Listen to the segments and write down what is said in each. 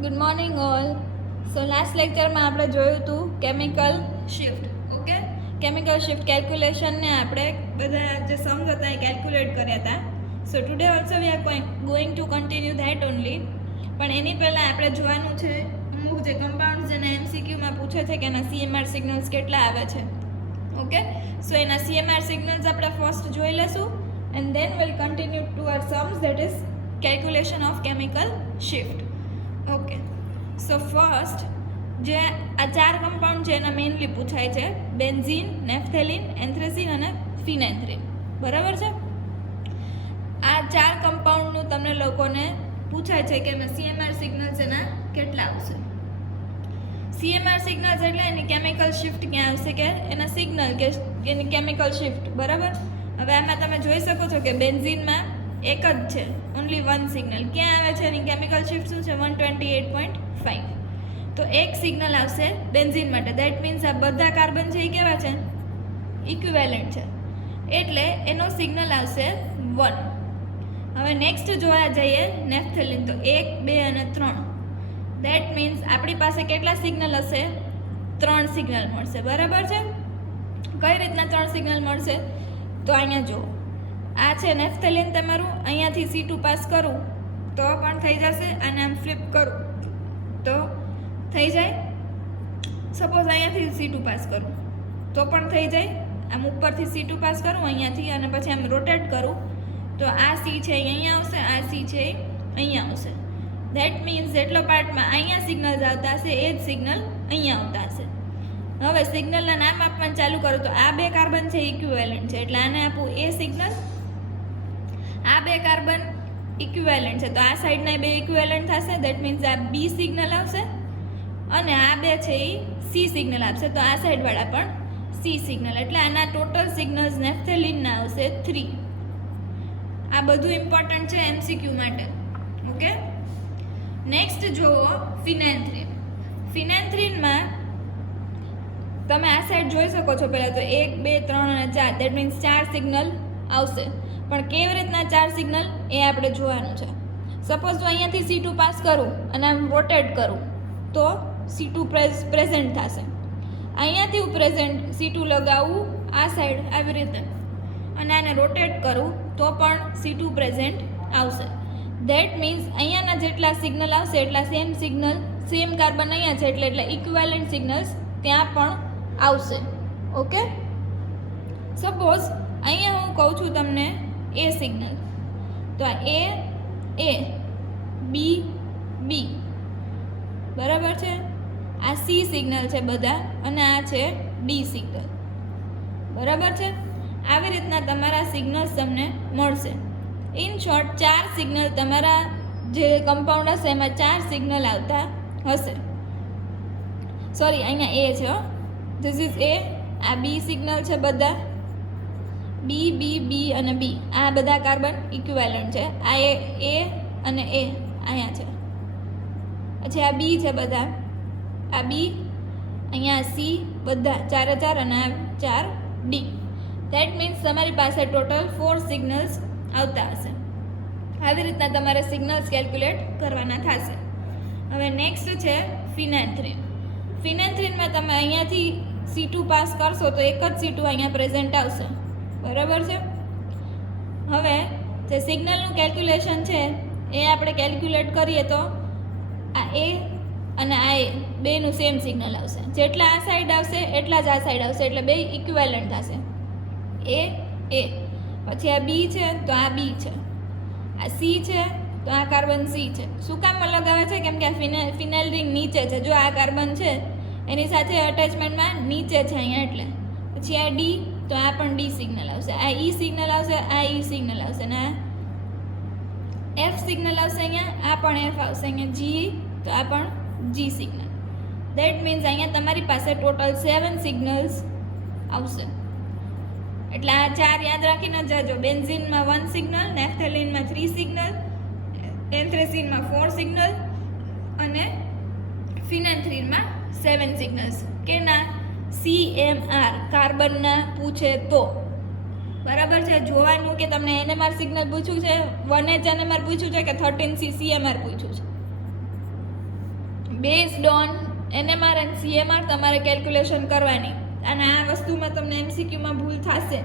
Good morning all. So last લેક્ચરમાં આપણે જોયું હતું chemical shift. Okay, chemical shift કેલ્ક્યુલેશનને આપણે બધા જે સમ્સ હતા એ કેલ્ક્યુલેટ કર્યા હતા. So today also we are going to continue that only. પણ એની પહેલાં આપણે જોવાનું છે અમુક જે કમ્પાઉન્ડ્સ જેને એમસીક્યુમાં પૂછે છે કે એના સીએમઆર સિગ્નલ્સ કેટલા આવે છે. ઓકે, સો એના સીએમઆર સિગ્નલ્સ આપણે ફર્સ્ટ જોઈ લઈશું and then will continue to our sums that is calculation of chemical shift. Okay, so first જે આ ચાર કમ્પાઉન્ડ છે એના મેઇનલી પૂછાય છે બેન્ઝીન, નેફથેલિન, એન્થ્રેસીન અને ફિનેન્થ્રીન. બરાબર છે. આ ચાર કમ્પાઉન્ડનું તમને લોકોને પૂછાય છે કે એના સીએમઆર સિગ્નલ્સ એના કેટલા આવશે. સીએમઆર સિગ્નલ્સ એટલે એની કેમિકલ શિફ્ટ ક્યાં આવશે કે એના સિગ્નલ કે એની કેમિકલ શિફ્ટ. બરાબર. હવે આમાં તમે જોઈ શકો છો કે બેન્ઝીનમાં એક જ છે, ઓનલી વન સિગ્નલ. ક્યાં આવે છે એની કેમિકલ શિફ્ટ શું છે? 128.5. તો એક સિગ્નલ આવશે બેન્ઝીન માટે. દેટ મીન્સ આ બધા કાર્બન છે એ કેવા છે? ઇક્વિવેલન્ટ છે. એટલે એનો સિગ્નલ આવશે 1. હવે નેક્સ્ટ જોવા જઈએ નેફથેલિન, તો 1, 2 અને 3. દેટ મીન્સ આપણી પાસે કેટલા સિગ્નલ હશે? 3 સિગ્નલ મળશે. બરાબર છે. કઈ રીતના 3 સિગ્નલ મળશે? તો અહીંયા જુઓ, આ છે નેફથેલિન તમારું. અહીંયાથી C2 પાસ કરું તો પણ થઈ જશે, અને આમ ફ્લિપ કરું તો થઈ જાય. સપોઝ અહીંયાથી C2 પાસ કરું તો પણ થઈ જાય. આમ ઉપરથી C2 પાસ કરું અહીંયાથી અને પછી આમ રોટેટ કરું તો આ C છે અહીંયા આવશે, આ C છે અહીંયા આવશે. દેટ મીન્સ જેટલો પાર્ટમાં અહીંયા સિગ્નલ્સ આવતા હશે એ જ સિગ્નલ અહીંયા આવતા હશે. હવે સિગ્નલના નામ આપવાનું ચાલુ કરું તો આ બે કાર્બન છે ઇક્વિવેલન્ટ છે, એટલે આને આપું એ સિગ્નલ. આ બે કાર્બન ઇક્વિવેલન્ટ છે તો આ સાઈડના બે ઇક્વિવેલન્ટ થશે. દેટ મીન્સ આ બી સિગ્નલ આવશે અને આ બે છે એ સી સિગ્નલ આપશે, તો આ સાઈડવાળા પણ સી સિગ્નલ. એટલે આના ટોટલ સિગ્નલ્સ નેફથેલિનના આવશે 3. આ બધું ઇમ્પોર્ટન્ટ છે એમસીક્યુ માટે. ઓકે, નેક્સ્ટ જુઓ ફિનેન્થ્રીન. ફિનેન્થ્રીનમાં તમે આ સાઈડ જોઈ શકો છો. પહેલાં તો 1, 2, 3 અને 4. દેટ મીન્સ 4 સિગ્નલ આવશે. પણ કેવી રીતના 4 સિગ્નલ એ આપણે જોવાનું છે. સપોઝ હું અહીંયાથી C2 પાસ કરું અને આમ રોટેટ કરું તો C2 પ્રેઝન્ટ થશે. અહીંયાથી હું C2 લગાવું આ સાઈડ આવી રીતે અને આને રોટેટ કરું તો પણ C2 પ્રેઝન્ટ આવશે. દેટ મીન્સ અહીંયાના જેટલા સિગ્નલ આવશે એટલા સેમ કાર્બન અહીંયા છે એટલે ઇક્વિવેલન્ટ સિગ્નલ્સ ત્યાં પણ આવશે. ઓકે, સપોઝ અહીંયા હું કહું છું તમને એ સિગ્નલ, તો આ એ બી બી. બરાબર છે. આ સી સિગ્નલ છે બધા અને આ છે ડી સિગ્નલ. બરાબર છે. આવી રીતના તમારા સિગ્નલ્સ તમને મળશે. ઇન શોર્ટ 4 સિગ્નલ તમારા જે કમ્પાઉન્ડ હશે એમાં 4 સિગ્નલ આવતા હશે. સોરી, અહીંયા એ છે. ધીસ ઇઝ એ. આ બી સિગ્નલ છે બધા, બી બી બી અને બી. આ બધા કાર્બન ઇક્વિવેલન્ટ છે. આ એ અને એ અહીંયા છે. પછી આ બી છે બધા, આ બી, અહીંયા સી, બધા 4 4 અને આ 4 ડી. દેટ મીન્સ તમારી પાસે ટોટલ 4 સિગ્નલ્સ આવતા હશે. આવી રીતના તમારે સિગ્નલ્સ કેલ્ક્યુલેટ કરવાના થશે. હવે નેક્સ્ટ છે ફિનેન્થ્રીન. ફિનેન્થ્રીનમાં તમે અહીંયાથી C2 પાસ કરશો તો એક જ C2 અહીંયા પ્રેઝન્ટ આવશે. બરાબર છે. હવે જે સિગ્નલનું કેલ્ક્યુલેશન છે એ આપણે કેલ્ક્યુલેટ કરીએ તો આ એ અને આ એ બેનું સેમ સિગ્નલ આવશે. જેટલા આ સાઈડ આવશે એટલા જ આ સાઈડ આવશે, એટલે બે ઇક્વિવેલન્ટ થશે. એ પછી આ બી છે તો આ બી છે, આ સી છે તો આ કાર્બન સી છે. શું કામમાં લગાવે છે? કેમ કે આ ફિનાઇલ રિંગ નીચે છે. જો આ કાર્બન છે એની સાથે અટેચમેન્ટમાં નીચે છે અહીંયા, એટલે પછી આ ડી તો આ પણ ડી સિગ્નલ આવશે, આ ઈ સિગ્નલ આવશે, આ ઈ સિગ્નલ આવશે અને આ એફ સિગ્નલ આવશે અહીંયા, આ પણ એફ આવશે અહીંયા, જી તો આ પણ જી સિગ્નલ. દેટ મીન્સ અહીંયા તમારી પાસે ટોટલ 7 સિગ્નલ્સ આવશે. એટલે આ 4 યાદ રાખીને જાજો. બેન્ઝીનમાં 1 સિગ્નલ, નેફથેલિનમાં 3 સિગ્નલ, એન્થ્રેસીનમાં 4 સિગ્નલ અને ફિનેન્થ્રીનમાં 7 સિગ્નલ્સ. કેના? CMR કાર્બનના પૂછે તો. બરાબર છે. જોવાનું કે તમને NMR સિગ્નલ પૂછ્યું છે, 1H NMR પૂછ્યું છે કે 13C CMR પૂછ્યું છે. Based on NMR and CMR તમારે કેલ્ક્યુલેશન કરવાની. અને આ વસ્તુમાં તમને MCQમાં ભૂલ થશે.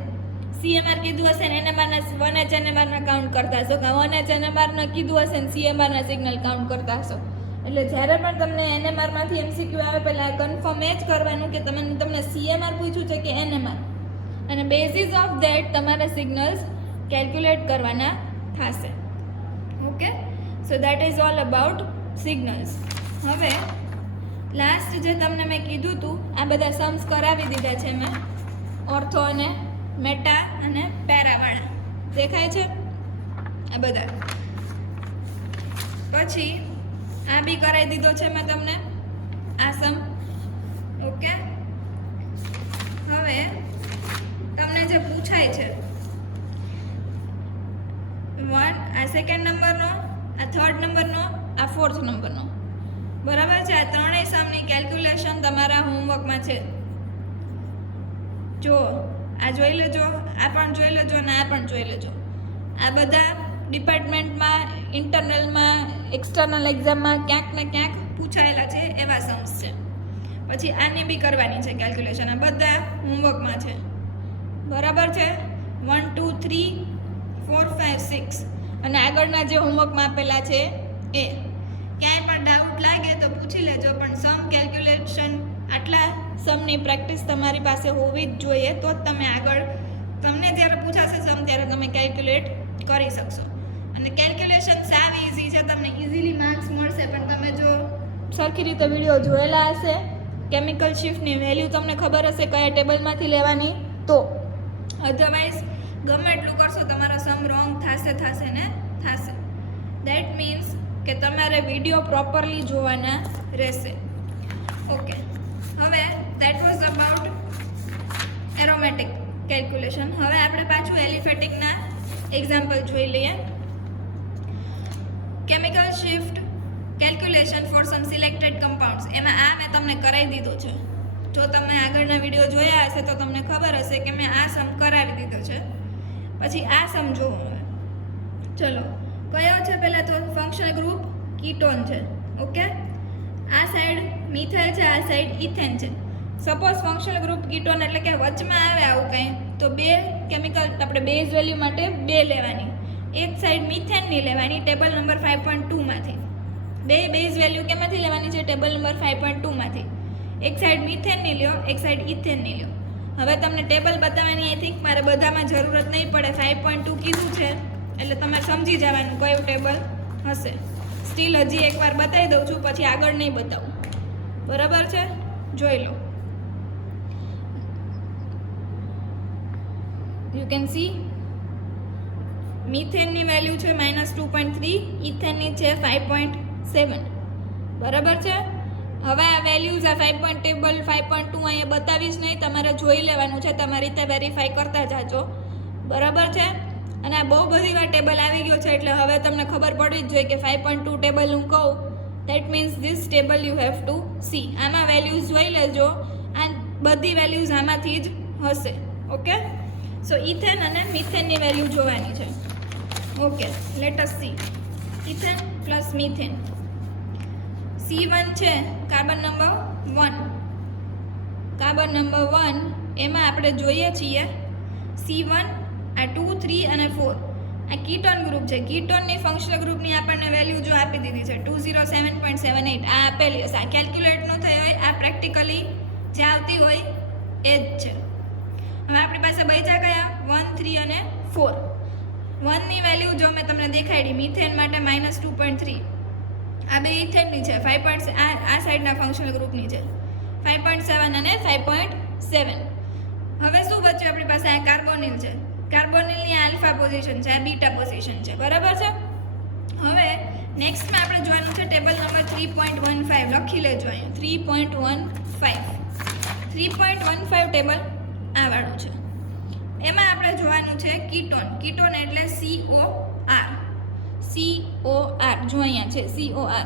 CMR કીધું હશે ને NMRના 1H NMRના કાઉન્ટ કરતા હશો, કે 1H NMRના કીધું હશે ને CMRના સિગ્નલ કાઉન્ટ કરતા હશો. એટલે જ્યારે પણ તમને NMRમાંથી MCQ આવે પહેલાં કન્ફર્મ એ જ કરવાનું કે તમને CMR પૂછ્યું છે કે NMR, અને બેઝિસ ઓફ ધેટ તમારા સિગ્નલ્સ કેલ્ક્યુલેટ કરવાના થશે. Okay, so that is all about signals. હવે લાસ્ટ જે તમને મેં કીધું હતું, આ બધા સમ્સ કરાવી દીધા છે મેં, ઓર્થો અને મેટા અને પેરાવાળા દેખાય છે આ બધા. પછી આ બી કરાવી દીધો છે મેં તમને, આ સમ. ઓકે, હવે તમને જે પૂછાય છે 1 આ સેકન્ડ નંબરનો, આ થર્ડ નંબરનો, આ ફોર્થ નંબરનો, બરાબર છે. આ ત્રણેય સમની કેલ્ક્યુલેશન તમારા હોમવર્કમાં છે. જો આ જોઈ લેજો, આ પણ જોઈ લેજો અને આ પણ જોઈ લેજો. આ બધા ડિપાર્ટમેન્ટમાં, ઇન્ટરનલમાં, એક્સટર્નલ એક્ઝામમાં ક્યાંક ને ક્યાંક પૂછાયેલા છે એવા સમ્સ છે. પછી આની બી કરવાની છે કેલ્ક્યુલેશન. આ બધા હોમવર્કમાં છે, બરાબર છે. 1 2 3 4 5 6 અને આગળના જે હોમવર્કમાં આપેલા છે એ. ક્યાંય પણ ડાઉટ લાગે તો પૂછી લેજો, પણ સમ કેલ્ક્યુલેશન આટલા સમની પ્રેક્ટિસ તમારી પાસે હોવી જ જોઈએ, તો જ તમે આગળ તમને જ્યારે પૂછાશે સમ ત્યારે તમે કેલ્ક્યુલેટ કરી શકશો. અને કેલ્ક્યુલેશન સાવ ઇઝી છે, તમને ઇઝીલી માર્ક્સ મળશે. પણ તમે જો સરખી રીતે વિડીયો જોયેલા હશે, કેમિકલ શિફ્ટની વેલ્યુ તમને ખબર હશે કયા ટેબલમાંથી લેવાની, તો અધરવાઇઝ ગમે એટલું કરશો તમારો સમ રોંગ થશે ને થશે. દેટ મીન્સ કે તમારે વિડીયો પ્રોપરલી જોવાના રહેશે. ઓકે, હવે that was about aromatic calculation. હવે આપણે પાછું એલિફેટિકના એક્ઝામ્પલ જોઈ લઈએ. Chemical shift calculation for some selected compounds, એમાં આ મેં તમને કરાવી દીધો છે. જો તમે આગળના વિડીયો જોયા હશે તો તમને ખબર હશે કે મેં આ સમ કરાવી દીધો છે. પછી આ સમ જોવો. હવે ચલો, કયો છે પહેલાં તો ફંક્શનલ ગ્રુપ કીટોન છે. ઓકે, આ સાઈડ મિથાઇલ છે, આ સાઈડ ઇથેન છે. સપોઝ ફંક્શનલ ગ્રુપ કીટોન એટલે કે વચમાં આવે આવું કંઈ, તો બે કેમિકલ આપણે બેઝ વેલ્યુ માટે બે લેવાની. એક સાઈડ મિથેનની લેવાની ટેબલ નંબર 5.2માંથી. બે બેઝ વેલ્યુ કેમાંથી લેવાની છે? ટેબલ નંબર 5.2માંથી. એક સાઈડ મિથેનની લ્યો, એક સાઈડ ઇથેનની લ્યો. હવે તમને ટેબલ બતાવવાની આઈ થિંક મારે બધામાં જરૂરત નહીં પડે. 5.2 કીધું છે એટલે તમારે સમજી જવાનું કયું ટેબલ હશે. સ્ટીલ હજી એકવાર બતાવી દઉં છું, પછી આગળ નહીં બતાવું, બરાબર છે? જોઈ લો. યુ કેન સી મિથેનની વેલ્યુ છે -2.3, ઇથેનની છે 5.7, બરાબર છે. હવે આ વેલ્યુઝ આ 5.2 અહીંયા બતાવીશ નહીં, તમારે જોઈ લેવાનું છે, તમારી રીતે વેરીફાઈ કરતા જાજો, બરાબર છે. અને આ બહુ બધી વાર ટેબલ આવી ગયો છે એટલે હવે તમને ખબર પડવી જ જોઈએ કે 5.2 ટેબલ હું કહું, that means this table you have to C. આમાં વેલ્યુઝ જોઈ લેજો, આ બધી વેલ્યુઝ આમાંથી જ હશે. ઓકે, સો ઇથેન અને મિથેનની વેલ્યુ જોવાની છે. Okay, let S C. Ethane plus methane, C1 છે કાર્બન નંબર 1. કાર્બન નંબર 1 એમાં આપણે જોઈએ છીએ C1, આ 2, 3 અને 4. આ કીટોન ગ્રુપ છે. કીટોનની ફંક્શનલ ગ્રુપની આપણને વેલ્યુ જો આપી દીધી છે 207.78. આ આપેલી હશે. આ કેલ્ક્યુલેટ ન થઈ હોય, આ પ્રેક્ટિકલી જે આવતી હોય એ જ છે. હવે આપણી પાસે બચ્યા કયા? 1, 3 અને 4. 1 ની વેલ્યુ જો મેં તમને દેખાડી, મિથેન માટે -2.3. આ બે ઇથેનની છે 5. આ સાઈડના ફંક્શનલ ગ્રુપની છે 5.7 અને 5.7. હવે શું બચ્યું આપણી પાસે? આ કાર્બોનિલ છે. કાર્બોનિલની આલ્ફા પોઝિશન છે, આ બીટા પોઝિશન છે, બરાબર છે. હવે નેક્સ્ટમાં આપણે જોવાનું છે ટેબલ નંબર 3.15. લખી લેજો અહીંયા 3.15. 3.15 ટેબલ આ વાળું છે. એમાં આપણે જોવાનું છે કીટોન. કીટોન એટલે COR. જો અહીંયા છે COR.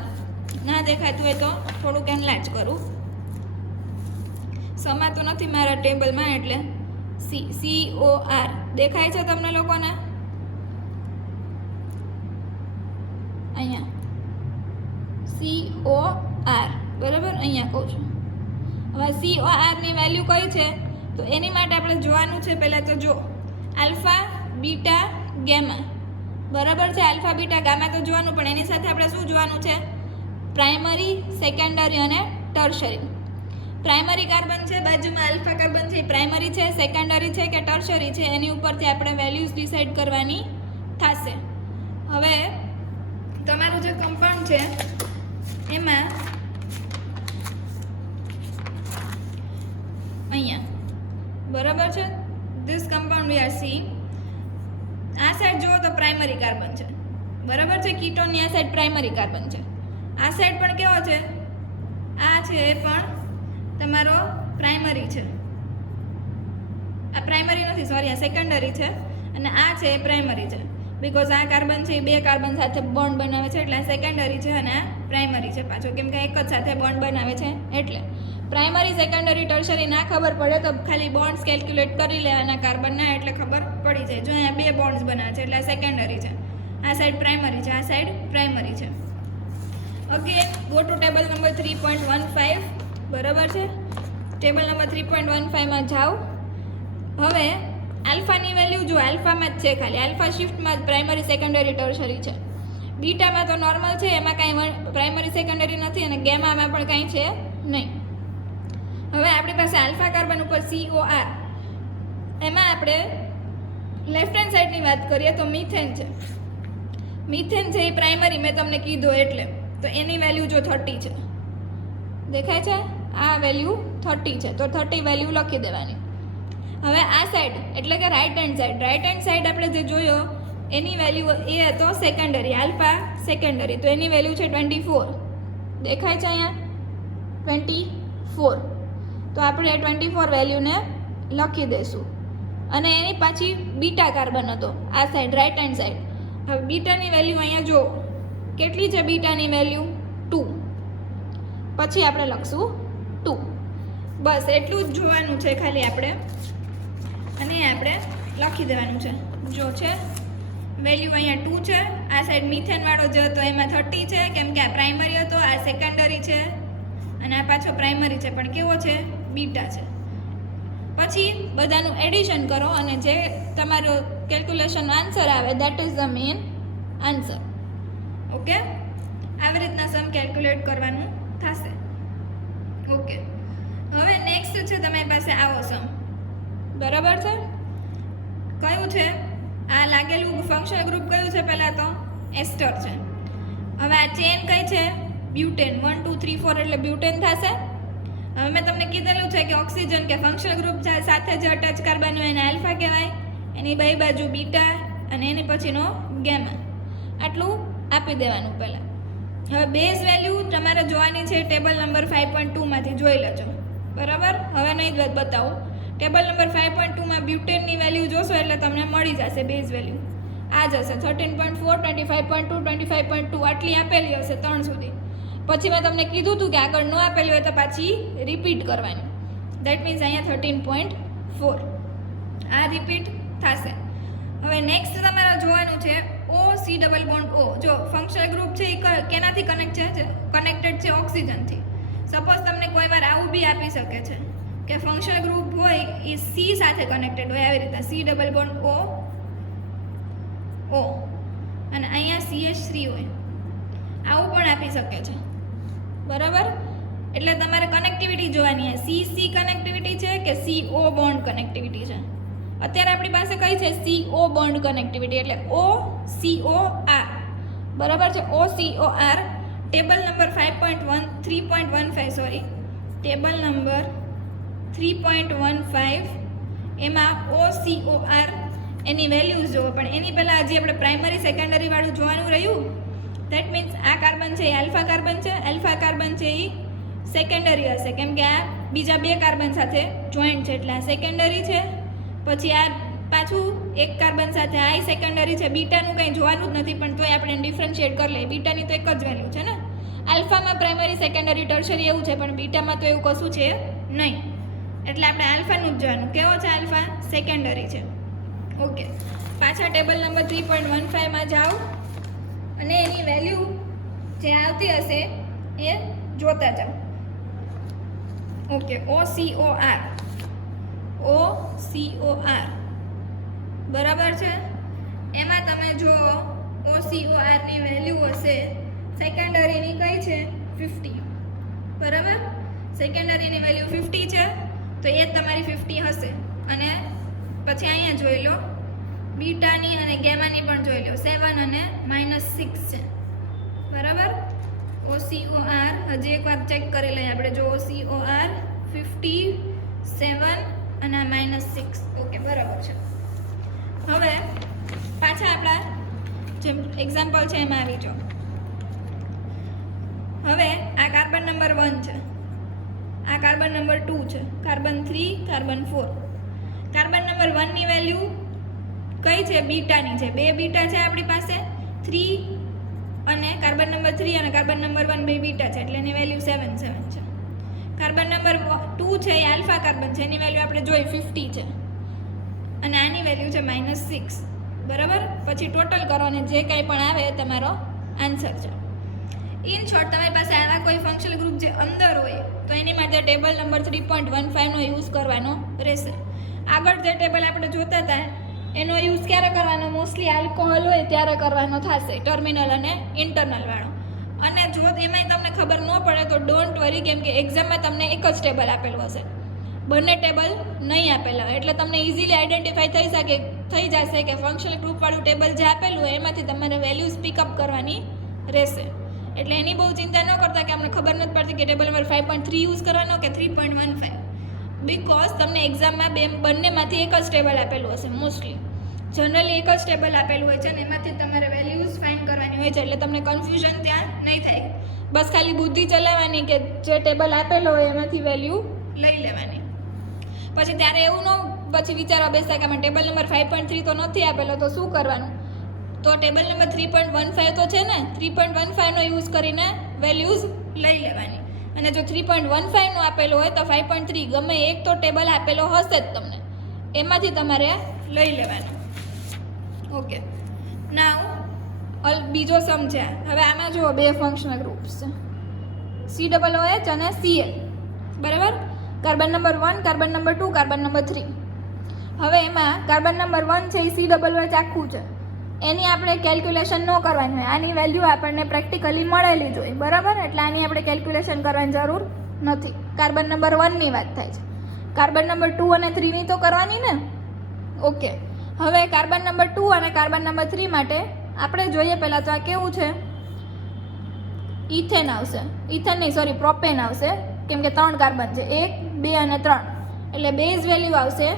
ના દેખાતું હોય તો થોડુંક એનલાર્જ કરું, સમાતું નથી મારા ટેબલમાં એટલે COR દેખાય છે તમને લોકોને? અહીંયા COR, બરાબર, અહીંયા કહું છું. હવે COR ની વેલ્યુ કઈ છે તો એની માટે આપણે જોવાનું છે. પહેલાં તો જો આલ્ફા બીટા ગેમા, બરાબર છે. આલ્ફા બીટા ગામા તો જોવાનું, પણ એની સાથે આપણે શું જોવાનું છે? પ્રાઇમરી, સેકન્ડરી અને ટર્શરી. પ્રાઇમરી કાર્બન છે, બાજુમાં આલ્ફા કાર્બન છે, એ પ્રાઇમરી છે, સેકન્ડરી છે કે ટર્શરી છે, એની ઉપરથી આપણે વેલ્યુઝ ડિસાઇડ કરવાની થશે. હવે તમારું જે કમ્પાઉન્ડ છે એમાં અહીંયા, બરાબર છે, this compound we are seeing. આ સાઈડ જુઓ તો પ્રાઇમરી કાર્બન છે, બરાબર છે. કીટોનની આ સાઈડ પ્રાઇમરી કાર્બન છે. આ સાઈડ પણ કેવો છે? આ છે એ પણ તમારો પ્રાઇમરી છે. આ પ્રાઇમરી નથી, સોરી, આ સેકન્ડરી છે. અને આ છે એ પ્રાઇમરી છે, બિકોઝ આ કાર્બન છે એ બે કાર્બન સાથે બોન્ડ બનાવે છે, એટલે આ સેકન્ડરી છે અને આ પ્રાઇમરી છે પાછો, કેમ કે એક જ સાથે બોન્ડ બનાવે છે. એટલે પ્રાઇમરી, સેકન્ડરી, ટર્શરી ના ખબર પડે તો ખાલી બોન્ડ્સ કેલ્ક્યુલેટ કરી લેવાના કાર્બનના, એટલે ખબર પડી જાય. જો અહીંયા બે બોન્ડ્સ બનાવે છે એટલે આ સેકન્ડરી છે, આ સાઈડ પ્રાઇમરી છે, આ સાઈડ પ્રાઇમરી છે. Okay, go to table number 3.15, બરાબર છે. ટેબલ નંબર 3.15 માં જાઓ. હવે આલ્ફાની વેલ્યુ જો આલ્ફામાં જ છે, ખાલી આલ્ફા શિફ્ટમાં જ પ્રાઇમરી, સેકન્ડરી, ટર્શરી છે. બીટામાં તો નોર્મલ છે, એમાં કાંઈ પ્રાઇમરી, સેકન્ડરી નથી, અને ગેમામાં પણ કાંઈ છે નહીં. હવે આપણી પાસે આલ્ફા કાર્બન ઉપર COR, એમાં આપણે લેફ્ટ હેન્ડ સાઈડની વાત કરીએ તો મિથેન છે. મિથેન છે એ પ્રાઇમરી, મેં તમને કીધું એટલે, તો એની વેલ્યુ જો 30 છે, દેખાય છે? આ વેલ્યુ 30 છે, તો 30 વેલ્યુ લખી દેવાની. હવે આ સાઈડ એટલે કે રાઈટ હેન્ડ સાઈડ આપણે જે જોયો એની વેલ્યુ એ હતો સેકન્ડરી, આલ્ફા સેકન્ડરી, તો એની વેલ્યુ છે 24. દેખાય છે અહીંયા 24, તો આપણે 24 વેલ્યુને લખી દઈશું. અને એની પાછી બીટા કાર્બન હતો આ સાઈડ, રાઈટ હેન્ડ સાઈડ. હવે બીટાની વેલ્યુ અહીંયા જો કેટલી છે? બીટાની વેલ્યુ 2, પછી આપણે લખશું 2. બસ એટલું જ જોવાનું છે ખાલી આપણે, અને આપણે લખી દેવાનું છે. જો છે વેલ્યુ અહીંયા 2 છે, આ સાઈડ મિથેનવાળો જે હતો એમાં 30 છે, કેમ કે આ પ્રાઇમરી હતો, આ સેકન્ડરી છે, અને આ પાછો પ્રાઇમરી છે, પણ કેવો છે? બીટા છે. પછી બધાનું એડિશન કરો અને જે તમારો કેલ્ક્યુલેશન આન્સર આવે that is the main answer. Okay, આવી રીતના સમ કેલ્ક્યુલેટ કરવાનું થશે. ઓકે, હવે નેક્સ્ટ છે તમારી પાસે આવો સમ, બરાબર છે. કયું છે? આ લાગેલું ફંક્શનલ ગ્રુપ કયું છે? પહેલાં તો એસ્ટર છે. હવે આ ચેન કઈ છે? બ્યુટેન. 1 2 3 4 એટલે બ્યુટેન થશે. હવે મેં તમને કીધેલું છે કે ઓક્સિજન કે ફંક્શનલ ગ્રુપ સાથે જે અટેચ કાર્બન હોય એને આલ્ફા કહેવાય, એની બે બાજુ બીટા અને એની પછીનો ગેમા. આટલું આપી દેવાનું પહેલાં. હવે બેઝ વેલ્યુ તમારે જોવાની છે ટેબલ નંબર 5.2 માંથી જોઈ લેજો, બરાબર. હવે નહીં જ બતાવું. ટેબલ નંબર 5.2 માં બ્યુટેનની વેલ્યુ જોશો એટલે તમને મળી જશે બેઝ વેલ્યુ. આ જ હશે 13.4, 25.2, 25.2 આટલી આપેલી હશે 3 સુધી. પછી મેં તમને કીધું હતું કે આગળ ન આપેલી હોય તો પાછી રિપીટ કરવાની. દેટ મીન્સ અહીંયા 13.4 આ રિપીટ થશે. હવે નેક્સ્ટ તમારે જોવાનું છે OC ડબલ બોન્ડ O. જો ફંક્શનલ ગ્રુપ છે એ કેનાથી કનેક્ટેડ છે? ઓક્સિજનથી. સપોઝ તમને કોઈ વાર આવું બી આપી શકે છે કે ફંક્શનલ ગ્રુપ હોય એ C સાથે કનેક્ટેડ હોય, આવી રીતે C ડબલ બોન્ડ O અને અહીંયા CH3 હોય, આવું પણ આપી શકે છે, બરાબર. એટલે તમારે કનેક્ટિવિટી જોવાની છે, CC કનેક્ટિવિટી છે કે CO બોન્ડ કનેક્ટિવિટી છે. અત્યારે આપણી પાસે કઈ છે? CO બોન્ડ કનેક્ટિવિટી, એટલે OCOR, બરાબર છે. OCOR table number 3.15 sorry, table number 3.15 એમાં OCOR એની વેલ્યુઝ જોવો. પણ એની પહેલાં હજી આપણે પ્રાઇમરી, સેકન્ડરી વાળું જોવાનું રહ્યું. દેટ મીન્સ આ કાર્બન છે એ આલ્ફા કાર્બન છે, આલ્ફા કાર્બન છે એ સેકન્ડરી હશે, કેમ કે આ બીજા બે કાર્બન સાથે જોઈન્ટ છે એટલે આ સેકન્ડરી છે. પછી આ પાછું એક કાર્બન સાથે આ સેકન્ડરી છે. બીટાનું કંઈ જોવાનું જ નથી, પણ તોય આપણે ડિફરન્શિએટ કરી લઈએ. બીટાની તો એક જ વેલ્યુ છે ને. આલ્ફામાં પ્રાઇમરી, સેકન્ડરી, ટર્શરી એવું છે, પણ બીટામાં તો એવું કશું છે નહીં. એટલે આપણે આલ્ફાનું જ જોવાનું. કેવો છે આલ્ફા? સેકન્ડરી છે. ઓકે, પાછા ટેબલ નંબર 3.15 માં જાઓ અને એની વેલ્યુ જે આવતી હશે એ જોતા જાઓ. ઓકે, OCOR બરાબર છે. એમાં તમે જો OCOR ની વેલ્યુ હશે સેકન્ડરીની કઈ છે 50, બરાબર. સેકન્ડરીની વેલ્યુ 50 છે તો એ તમારી 50 હશે. અને પછી અહીંયા જોઈ લો બીટાની અને ગેમાની પણ જોઈ લો 7 અને -6 છે, બરાબર. OCOR હજી એકવાર ચેક કરી લઈએ આપણે. જો OCOR 57 અને -6. ઓકે, બરાબર છે. હવે પાછા આપણા જેમ એક્ઝામ્પલ છે એમાં આવી જાઓ. હવે આ કાર્બન નંબર 1 છે, આ કાર્બન નંબર 2 છે, કાર્બન 3, કાર્બન 4. કાર્બન નંબર 1 ની વેલ્યુ કઈ છે? બીટાની છે. 2 બીટા છે આપણી પાસે. 3 અને કાર્બન નંબર 3 અને કાર્બન નંબર 1 2 બીટા છે એટલે એની વેલ્યુ 7 છે. કાર્બન નંબર 2 છે એ આલ્ફા કાર્બન છે, એની વેલ્યુ આપણે જોઈ 50 છે અને આની વેલ્યુ છે -6, બરાબર. પછી ટોટલ કરો અને જે કંઈ પણ આવે એ તમારો આન્સર છે. ઇન શોર્ટ, તમારી પાસે આવા કોઈ ફંક્શનલ ગ્રુપ જે અંદર હોય તો એની માટે ટેબલ નંબર 3.15 નો યુઝ કરવાનો રહેશે. આગળ જે ટેબલ આપણે જોતા હતા એનો યુઝ ક્યારે કરવાનો? મોસ્ટલી આલ્કોહોલ હોય ત્યારે કરવાનો થશે, ટર્મિનલ અને ઇન્ટરનલ વાળો. અને જો એમાંય તમને ખબર ન પડે તો ડોન્ટ વરી, કેમ કે એક્ઝામમાં તમને એક જ ટેબલ આપેલું હશે, બંને ટેબલ નહીં આપેલા હોય. એટલે તમને ઇઝીલી આઈડેન્ટિફાઈ થઈ જશે કે ફંક્શનલ ગ્રુપવાળું ટેબલ જે આપેલું હોય એમાંથી તમારે વેલ્યુઝ પિકઅપ કરવાની રહેશે. એટલે એની બહુ ચિંતા ન કરતા કે અમને ખબર નથી પડતી કે ટેબલ નંબર 5.3 યુઝ કરવાનો કે 3.15, બિકોઝ તમને એક્ઝામમાં બંનેમાંથી એક જ ટેબલ આપેલું હશે. મોસ્ટલી જનરલી એક જ ટેબલ આપેલું હોય છે અને એમાંથી તમારે વેલ્યુઝ ફાઇન્ડ કરવાની હોય છે. એટલે તમને કન્ફ્યુઝન ત્યાં નહીં થાય. બસ ખાલી બુદ્ધિ ચલાવવાની કે જે ટેબલ આપેલો હોય એમાંથી વેલ્યુ લઈ લેવાની. પછી ત્યારે એવું ન પછી વિચારવા બેસતા કે આમાં ટેબલ નંબર 5.3 તો નથી આપેલો તો શું કરવાનું? તો ટેબલ નંબર 3.15 તો છે ને, 3.15 નો યુઝ કરીને વેલ્યુઝ લઈ લેવાની. અને જો 3.15 નો આપેલો હોય તો 5.3 ગમે એક તો ટેબલ આપેલો હશે જ તમને, એમાંથી તમારે લઈ લેવાનું. ઓકે, નાવ બીજો સમ છે. હવે આમાં જુઓ 2 ફંક્શનલ ગ્રુપ્સ છે, COOH અને Cl, બરાબર. Carbon number 1, carbon number 2, carbon number 3. હવે એમાં કાર્બન નંબર 1 છે એ COOH આખું છે, એની આપણે કેલ્ક્યુલેશન ન કરવાની હોય. આની વેલ્યુ આપણને પ્રેક્ટિકલી મળેલી જ હોય, બરાબર. એટલે આની આપણે કેલ્ક્યુલેશન કરવાની જરૂર નથી. કાર્બન નંબર 1 ની વાત થાય છે. કાર્બન નંબર 2 અને 3 ની તો કરવાની ને. ઓકે, હવે કાર્બન નંબર 2 અને કાર્બન નંબર 3 માટે આપણે જોઈએ પહેલાં તો આ કેવું છે, ઇથેન આવશે. ઇથેન નહીં, સોરી, પ્રોપેન આવશે, કેમ કે 3 કાર્બન છે, 1, 2 અને 3. એટલે બેઝ વેલ્યુ આવશે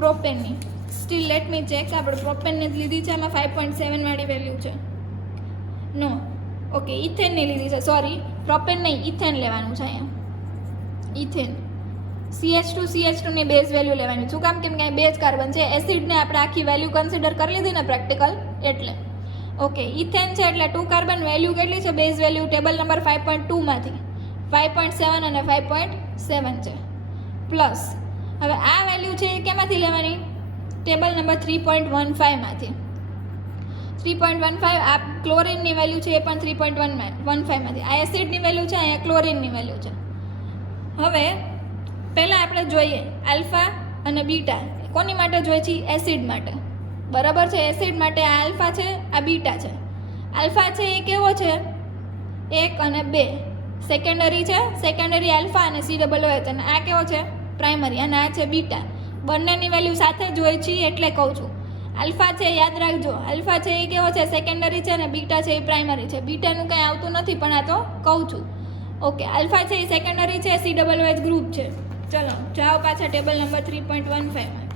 પ્રોપેનની. Still let me check. આપણે પ્રોપેનની જ લીધી છે, આમાં 5.7 વાળી વેલ્યુ છે. નો, ઓકે, ઇથેનની લીધી છે, સોરી, પ્રોપેન નહીં, ઇથેન લેવાનું છે અહીંયા. ઇથેન CH2 ની બેઝ વેલ્યુ લેવાની. શું કામ? કેમ કે બે જ કાર્બન છે. એસિડને આપણે આખી વેલ્યુ કન્સિડર કરી લીધી ને પ્રેક્ટિકલ, એટલે. ઓકે, ઇથેન છે એટલે 2 કાર્બન વેલ્યુ કેટલી છે? બેઝ વેલ્યુ ટેબલ નંબર 5.2 માંથી 5.7 અને 5.7 છે. પ્લસ હવે આ વેલ્યુ છે એ કેમાંથી લેવાની? ટેબલ નંબર 3.15 માંથી. 3.15 આ ક્લોરીનની વેલ્યુ છે એ પણ 3.15 માંથી. આ એસિડની વેલ્યુ છે, અહીંયા ક્લોરીનની વેલ્યુ છે. હવે પહેલાં આપણે જોઈએ આલ્ફા અને બીટા કોની માટે જોઈએ છે? એસિડ માટે, બરાબર છે. એસિડ માટે આ આલ્ફા છે, આ બીટા છે. આલ્ફા છે એ કેવો છે? 1 અને 2 સેકન્ડરી છે, સેકન્ડરી આલ્ફા અને COOH. અને આ કેવો છે? પ્રાઇમરી. અને આ છે બીટા. બંનેની વેલ્યુ સાથે જ હોય છે એટલે કહું છું. આલ્ફા છે યાદ રાખજો, આલ્ફા છે એ કેવો છે? સેકન્ડરી છે, અને બીટા છે એ પ્રાઇમરી છે. બીટાનું કંઈ આવતું નથી પણ આ તો કહું છું. ઓકે, આલ્ફા છે એ સેકન્ડરી છે, COOH ગ્રુપ છે. ચલો જાઓ પાછા ટેબલ નંબર 3.15 માં.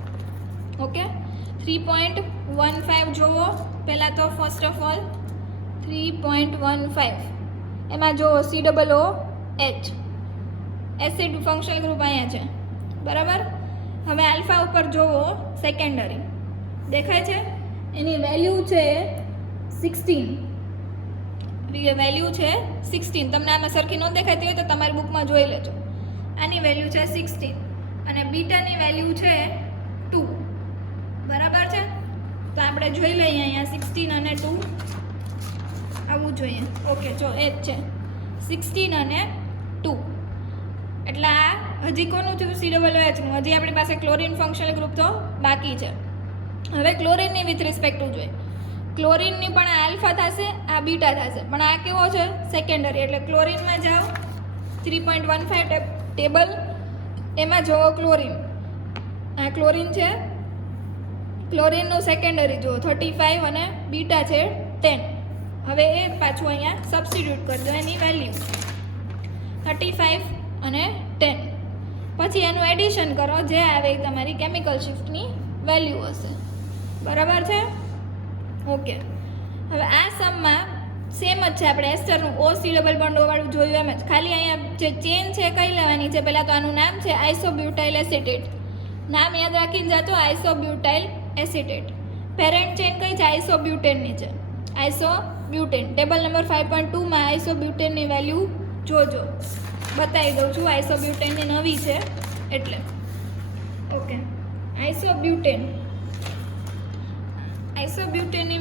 ઓકે, 3.15 જોવો પહેલાં તો. ફર્સ્ટ ઓફ ઓલ 3.15 એમાં જો COOH એસિડ ફંક્શનલ ગ્રુપ અહીંયા છે, બરાબર. હવે આલ્ફા ઉપર જોવો સેકન્ડરી દેખાય છે, એની વેલ્યુ છે 16. વેલ્યુ છે 16. તમને આમાં સરખી ન દેખાતી હોય તો તમારી બુકમાં જોઈ લેજો. આની વેલ્યુ છે 16 અને બીટાની વેલ્યુ છે 2, બરાબર છે. તો આપણે જોઈ લઈએ અહીંયા 16 અને 2 આવવું જોઈએ. ઓકે, જો એ જ છે. 16 અને 2. એટલે આ હજી કોનું થયું? COOHનું. હજી આપણી પાસે ક્લોરીન ફંક્શનલ ગ્રુપ તો બાકી છે. હવે ક્લોરીનની વિથ રિસ્પેક્ટ ટુ જોઈએ. ક્લોરીનની પણ આ આલ્ફા થશે, આ બીટા થશે, પણ આ કેવો છે? સેકન્ડરી. એટલે ક્લોરીનમાં જાઓ 3.15 ટેબલ, એમાં જુઓ ક્લોરીન. આ ક્લોરીન છે, ક્લોરીનનું સેકન્ડરી જુઓ 35 અને બીટા છે 10. હવે એ પાછું અહીંયા સબસ્ટિટ્યૂટ કરજો, એની વેલ્યુ 35 અને 10. પછી એનું એડિશન કરો, જે આવે એ તમારી કેમિકલ શિફ્ટની વેલ્યુ હશે. બરાબર છે? ઓકે. હવે આ સમમાં સેમ જ છે, આપણે એસ્ટરનું OC ડબલ બોન્ડ વાળું જોયું એમ જ. ખાલી અહીંયા જે ચેન છે કઈ લેવાની છે? પહેલાં તો આનું નામ છે આઇસોબ્યુટાઇલ એસિટેટ. નામ યાદ રાખીને જાતો, આઇસોબ્યુટાઇલ એસિટેટ. પેરેન્ટ ચેન કઈ છે? આઇસોબ્યુટેનની છે, આઇસોબ્યુટેન. ટેબલ નંબર 5.2માં આઇસોબ્યુટેનની વેલ્યુ જોજો, બતાવી દઉં છું. આઇસોબ્યુટેનની નવી છે એટલે. ઓકે. આઇસોબ્યુટેનની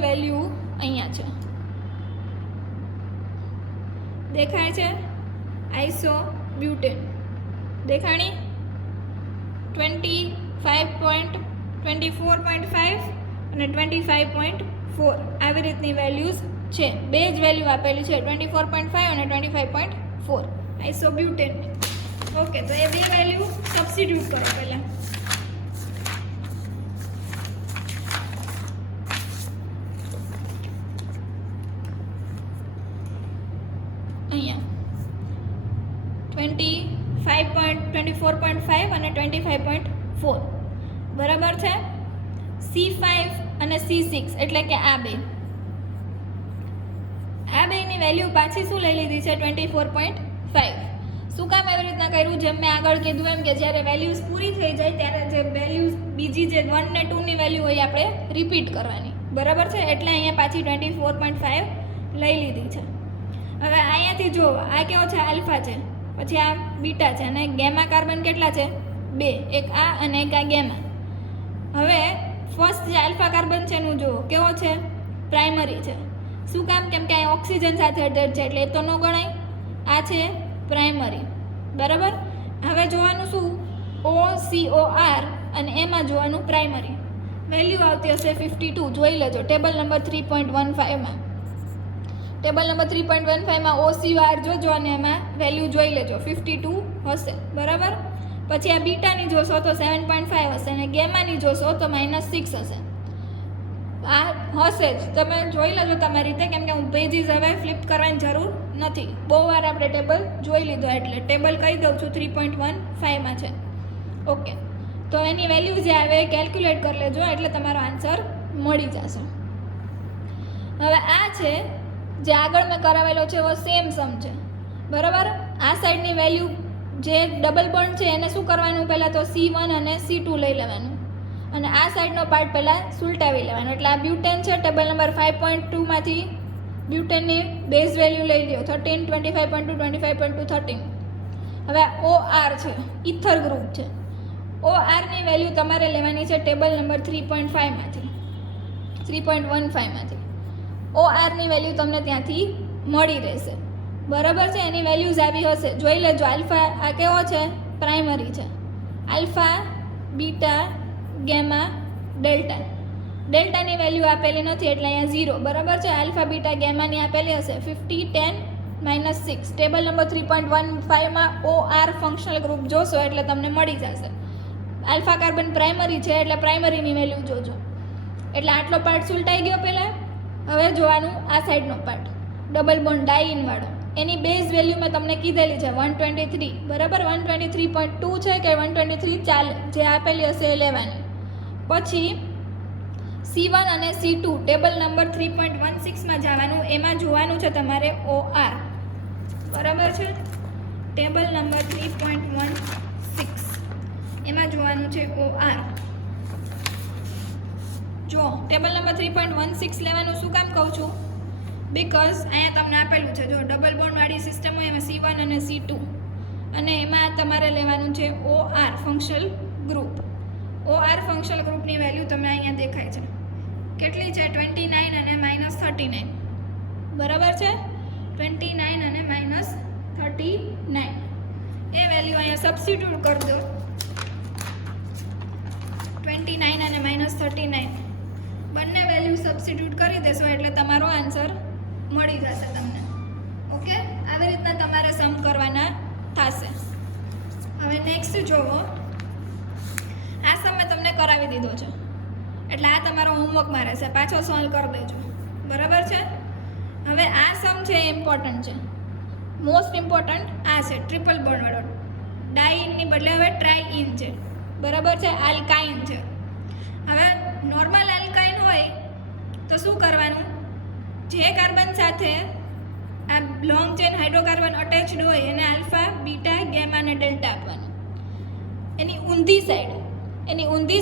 વેલ્યુ અહીંયા છે, દેખાય છે? આઇસોબ્યુટેન દેખાણી 24.5 અને 25.4 આવી રીતની વેલ્યુઝ છે. બે જ વેલ્યુ આપેલી છે, 24.5 અને 25.4 આઇસોબ્યુટેન. ઓકે, તો એ બે વેલ્યુ સબસ્ટિટ્યૂટ કરો પહેલાં. અહીંયા 24.5 અને 25.4 બરાબર છે. C5 અને C6 એટલે કે આ બેની વેલ્યુ પાછી શું લઈ લીધી છે? 24.5. શું કામ એવી રીતના કર્યું? જેમ મેં આગળ કીધું એમ કે જ્યારે વેલ્યુઝ પૂરી થઈ જાય ત્યારે જે વેલ્યુઝ બીજી જે 1 ને 2 ની વેલ્યુ હોય આપણે રિપીટ કરવાની. બરાબર છે? એટલે અહીંયા પાછી 24.5 લઈ લીધી છે. હવે અહીંયાથી જો આ કેવો છે? આલ્ફા છે, પછી આ બીટા છે, અને ગેમા કાર્બન કેટલા છે? 2. એક આ અને એક આ ગેમા. હવે ફર્સ્ટ જે આલ્ફા કાર્બન છે એનું જુઓ કેવો છે? પ્રાઇમરી છે. શું કામ? કેમ કે આ ઓક્સિજન સાથે અટેચ છે એટલે એ તો ન ગણાય. આ છે પ્રાઇમરી. બરાબર. હવે જોવાનું શું? OCOR અને એમાં જોવાનું પ્રાઇમરી. વેલ્યુ આવતી હશે 52. જોઈ લેજો ટેબલ નંબર 3.15માં. ટેબલ નંબર 3.15માં OCOR જોજો અને એમાં વેલ્યુ જોઈ લેજો, 52 હશે. બરાબર. પછી આ બીટાની જોશો તો 7.5 હશે અને ગેમાની જોશો તો -6 હશે. આ હશે જ, તમે જોઈ લેજો તમારી રીતે, કેમ કે હું પેજીસ હવે ફ્લિપ કરવાની જરૂર નથી. બહુ વાર આપણે ટેબલ જોઈ લીધો એટલે ટેબલ કહી દઉં છું 3.15માં છે. ઓકે, તો એની વેલ્યુ જે આવે એ કેલ્ક્યુલેટ કરી લેજો એટલે તમારો આન્સર મળી જશે. હવે આ છે જે આગળ મેં કરાવેલો છે એવો સેમ સમ છે. બરાબર. આ સાઈડની વેલ્યુ જે ડબલ બોન્ડ છે એને શું કરવાનું? પહેલાં તો C1 અને C2 લઈ લેવાનું અને આ સાઈડનો પાર્ટ પહેલાં સુલટાવી લેવાનો. એટલે આ બ્યુટેન છે, ટેબલ નંબર 5.2માંથી બ્યુટેનની બેઝ વેલ્યુ લઈ લો 13, 25.2, 25.2, 13. હવે OR છે, ઇથર ગ્રુપ છે. ORની વેલ્યુ તમારે લેવાની છે ટેબલ નંબર 3.15માંથી. ORની વેલ્યુ તમને ત્યાંથી મળી રહેશે. બરાબર છે. એની વેલ્યુઝ આવી હશે, જોઈ લેજો. આલ્ફા આ કેવો છે? પ્રાઇમરી છે. Alpha, beta, gamma, delta. ડેલ્ટાની વેલ્યુ આપેલી નથી એટલે અહીંયા 0. બરાબર છે. આલ્ફા, બીટા, ગેમાની આપેલી હશે 50, 10, -6. ટેબલ નંબર 3.15માં OR ફંક્શનલ ગ્રુપ જોશો એટલે તમને મળી જશે. આલ્ફા કાર્બન પ્રાઇમરી છે એટલે પ્રાઇમરીની વેલ્યુ જોજો. એટલે આટલો પાર્ટ સુલટાઈ ગયો પહેલાં. હવે જોવાનું આ સાઈડનો પાર્ટ, ડબલ બોન્ડ ડાઈન વાળો. એની બેઝ વેલ્યુ મેં તમને કીધેલી છે 123. બરાબર. 123.2 છે કે 123 ચાલે, જે આપેલી હશે એ લેવાની. પછી C1 અને C2 ટેબલ નંબર 3.16માં જવાનું, એમાં જોવાનું છે તમારે OR. બરાબર છે. ટેબલ નંબર 3.16 એમાં જોવાનું છે OR. જો ટેબલ નંબર 3.16 લેવાનું શું કામ કહું છું? બિકોઝ અહીંયા તમને આપેલું છે, જો ડબલ બોન્ડવાળી સિસ્ટમ હોય એમાં C1 અને C2 અને એમાં તમારે લેવાનું છે OR functional group. OR functional ગ્રુપની વેલ્યુ તમને અહીંયા દેખાય છે. કેટલી છે? 29 અને -39. બરાબર છે. 29 અને સબસ્ટિટ્યૂટ કરી દો 29 અને -39 બંને વેલ્યુ સબસ્ટિટ્યૂટ કરી દેશો એટલે તમારો આન્સર મળી જશે તમને. ઓકે, આવી રીતના તમારે સમ કરવાના થશે. હવે નેક્સ્ટ જોવો, આ સમ મેં તમને કરાવી દીધો છે એટલે આ તમારો હોમવર્કમાં રહેશે, પાછો સોલ્વ કરી દેજો. બરાબર છે. હવે આ સમ છે એ ઇમ્પોર્ટન્ટ છે, મોસ્ટ ઇમ્પોર્ટન્ટ આ છે ટ્રિપલ બોન્ડવાળો. ડાઈનની બદલે હવે ટ્રાય ઇન છે. બરાબર છે, આલ્કાઇન છે. હવે નોર્મલ આલ્કાઇન હોય તો શું કરવાનું, જે કાર્બન સાથે આ લોંગ ચેન હાઇડ્રોકાર્બન અટેચ્ડ હોય એને આલ્ફા, બીટા, ગેમા અને ડેલ્ટા આપવાનું. એની ઊંધી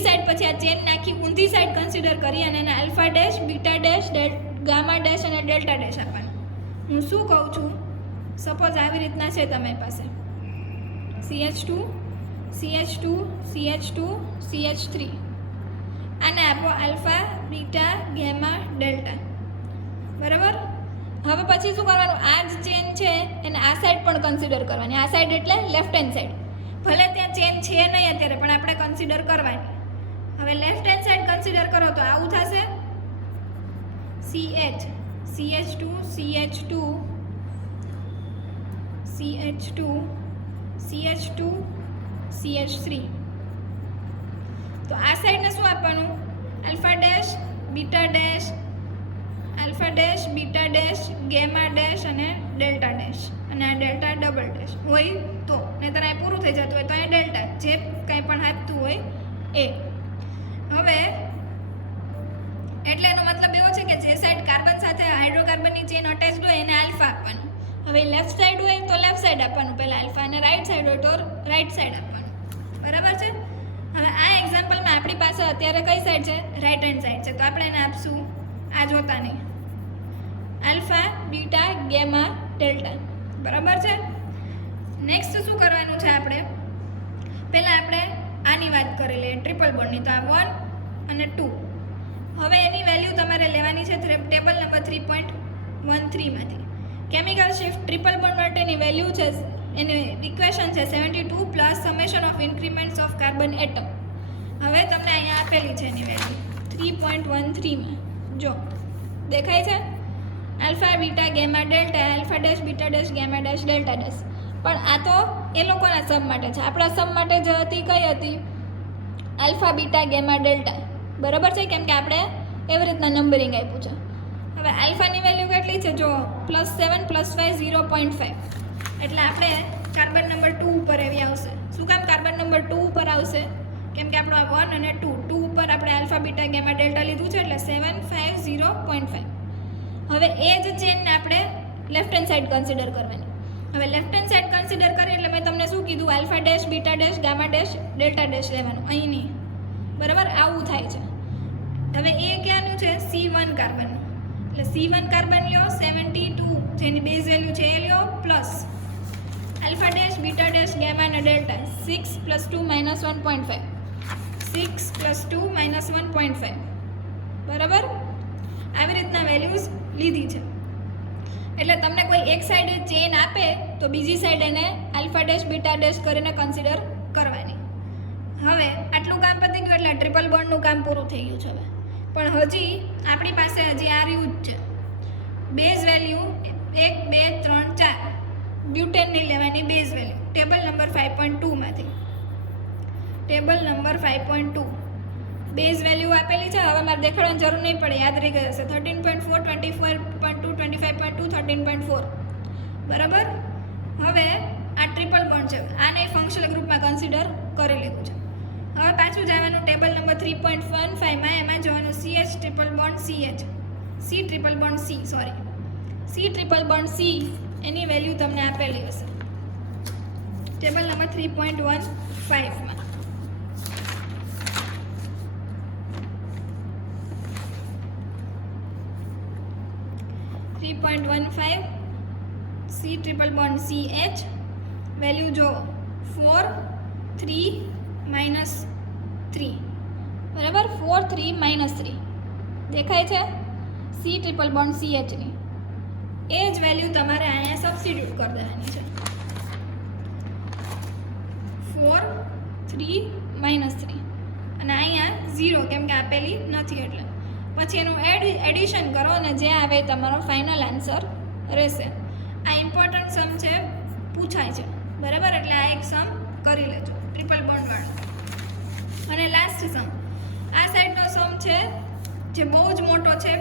સાઈડ પછી આ ચેન નાખી ઊંધી સાઈડ કન્સિડર કરી અને એને alpha dash, beta dash, gamma dash અને ડેલ્ટા ડેશ આપવાનું. હું શું કહું છું, સપોઝ આવી રીતના છે તમારી પાસે CH2, CH2, CH2, CH3, આને આપો આલ્ફા, બીટા, ગેમા, ડેલ્ટા. બરાબર. હવે પછી શું કરવાનું, આ જ ચેન છે એને આ સાઈડ પણ કન્સિડર કરવાની. આ સાઈડ એટલે લેફ્ટ હેન્ડ સાઈડ. ભલે ત્યાં ચેન છે નહીં અત્યારે પણ આપણે કન્સિડર કરવાની. હવે લેફ્ટ હેન્ડ સાઈડ કન્સિડર કરો તો આવું થશે CH, CH2, CH2, CH2, CH2, CH3. તો આ સાઈડને શું આપવાનું, alpha dash, beta dash, alpha dash, beta dash, gamma dash અને ડેલ્ટા ડેશ. અને આ ડેલ્ટા ડબલ ડેશ હોય તો, નહીંતર આ પૂરું થઈ જતું હોય તો અહીંયા ડેલ્ટા જે કંઈ પણ આપતું હોય એ. હવે એટલે એનો મતલબ એવો છે કે જે સાઈડ કાર્બન સાથે હાઇડ્રોકાર્બનની ચેન અટેચ્ડ હોય એને આલ્ફા આપવાનું. હવે લેફ્ટ સાઈડ હોય તો લેફ્ટ સાઈડ આપવાનું પહેલાં આલ્ફા, અને રાઈટ સાઈડ હોય તો રાઈટ સાઈડ આપવાનું. બરાબર છે. હવે આ એક્ઝામ્પલમાં આપણી પાસે અત્યારે કઈ સાઈડ છે, રાઈટ હેન્ડ સાઈડ છે, તો આપણે એને આપશું આ જોતા નહીં, આલ્ફા, બીટા, ગેમા, ડેલ્ટા. બરાબર છે. નેક્સ્ટ શું કરવાનું છે, આપણે પહેલાં આપણે આની વાત કરી લઈએ ટ્રિપલ બોન્ડની. તો આ 1 અને 2. હવે એની વેલ્યુ તમારે લેવાની છે ટેબલ નંબર 3.13 માંથી. કેમિકલ શિફ્ટ ટ્રિપલ બોન્ડ માટેની વેલ્યુ છે, એની ઇક્વેશન છે 72 plus summation of increments of carbon atom. હવે તમને અહીંયા આપેલી છે એની વેલ્યુ 3.13 જો દેખાય છે, alpha, beta, gamma, delta, alpha dash, beta dash, gamma dash, delta dash. પણ આ તો એ લોકોના સમ માટે છે. આપણા સમ માટે જે હતી કઈ હતી, આલ્ફા, બીટા, ગેમા, ડેલ્ટા. બરાબર છે, કેમ કે આપણે એવી રીતના નંબરિંગ આપ્યું છે. હવે આલ્ફાની વેલ્યુ કેટલી છે જો, +7 + 5 0.5. એટલે આપણે કાર્બન નંબર 2 ઉપર એવી આવશે. શું કામ કાર્બન નંબર 2 ઉપર આવશે, કેમ કે આપણો આ 1 અને 2 ઉપર આપણે આલ્ફા, બીટા, ગેમા, ડેલ્ટા લીધું છે એટલે 7 5 0.5. હવે એ જ ચેનને આપણે લેફ્ટ હેન્ડ સાઈડ કન્સિડર કરવાની. હવે લેફ્ટ હેન્ડ સાઈડ કન્સિડર કરી એટલે મેં તમને શું કીધું, alpha dash, beta dash, gamma dash, delta dash લેવાનું. અહીં નહીં. બરાબર, આવું થાય છે. હવે એ ક્યાંનું છે, C1 કાર્બનનું. એટલે C1 કાર્બન લ્યો 72 જેની બેઝ વેલ્યુ છે એ લ્યો, plus alpha dash, beta dash, gamma અને ડેલ્ટા. 6 + 2 - 1.5. 6 + 2 - 1.5. બરાબર, આવી રીતના વેલ્યુઝ લીધી છે. એટલે તમને કોઈ એક સાઈડે ચેન આપે તો બીજી સાઈડ એને આલ્ફા ડેશ, બીટા ડેશ કરીને કન્સિડર કરવાની. હવે આટલું કામ પતી ગયું એટલે ટ્રિપલ બોન્ડનું કામ પૂરું થઈ ગયું છે. હવે પણ હજી આપણી પાસે હજી આ રહ્યું જ છે. બેઝ વેલ્યુ 1 2 3 4 બ્યુટેનની લેવાની બેઝ વેલ્યુ ટેબલ નંબર 5.2 માંથી. ટેબલ નંબર 5.2 બેઝ વેલ્યુ આપેલી છે. હવે મારે દેખાડવાની જરૂર નહીં પડે, યાદ રહી ગઈ હશે. 13.4 24.2 25.2 13.4. બરાબર. હવે આ ટ્રિપલ બોન્ડ છે, આને ફંક્શનલ ગ્રુપમાં કન્સિડર કરી લીધું છે. હવે પાછું જવાનું ટેબલ નંબર 3.15 માં, એમાં જવાનું CH triple bond CH, C triple bond C, sorry C triple bond C. એની વેલ્યુ તમને આપેલી હશે ટેબલ નંબર 3.15 માં. C triple bond CH value જો 4 3 -3. બરાબર, 4 3 -3 દેખાય છે. C ટ્રિપલ બોન્ડ CH ની એ જ વેલ્યુ તમારે અહીંયા સબસ્ટિટ્યૂટ કરી દેવાની છે. 4 3 -3 અને અહીંયા 0 કેમ કે આપેલી નથી એટલે પછી એનું એડિશન કરો અને જે આવે એ તમારો ફાઇનલ આન્સર રહેશે. આ ઇમ્પોર્ટન્ટ સમ છે, પૂછાય છે, બરાબર? એટલે આ એક સમ કરી લેજો ટ્રિપલ બોન્ડવાળો. અને લાસ્ટ સમ, આ સાઈડનો સમ છે જે બહુ જ મોટો છે,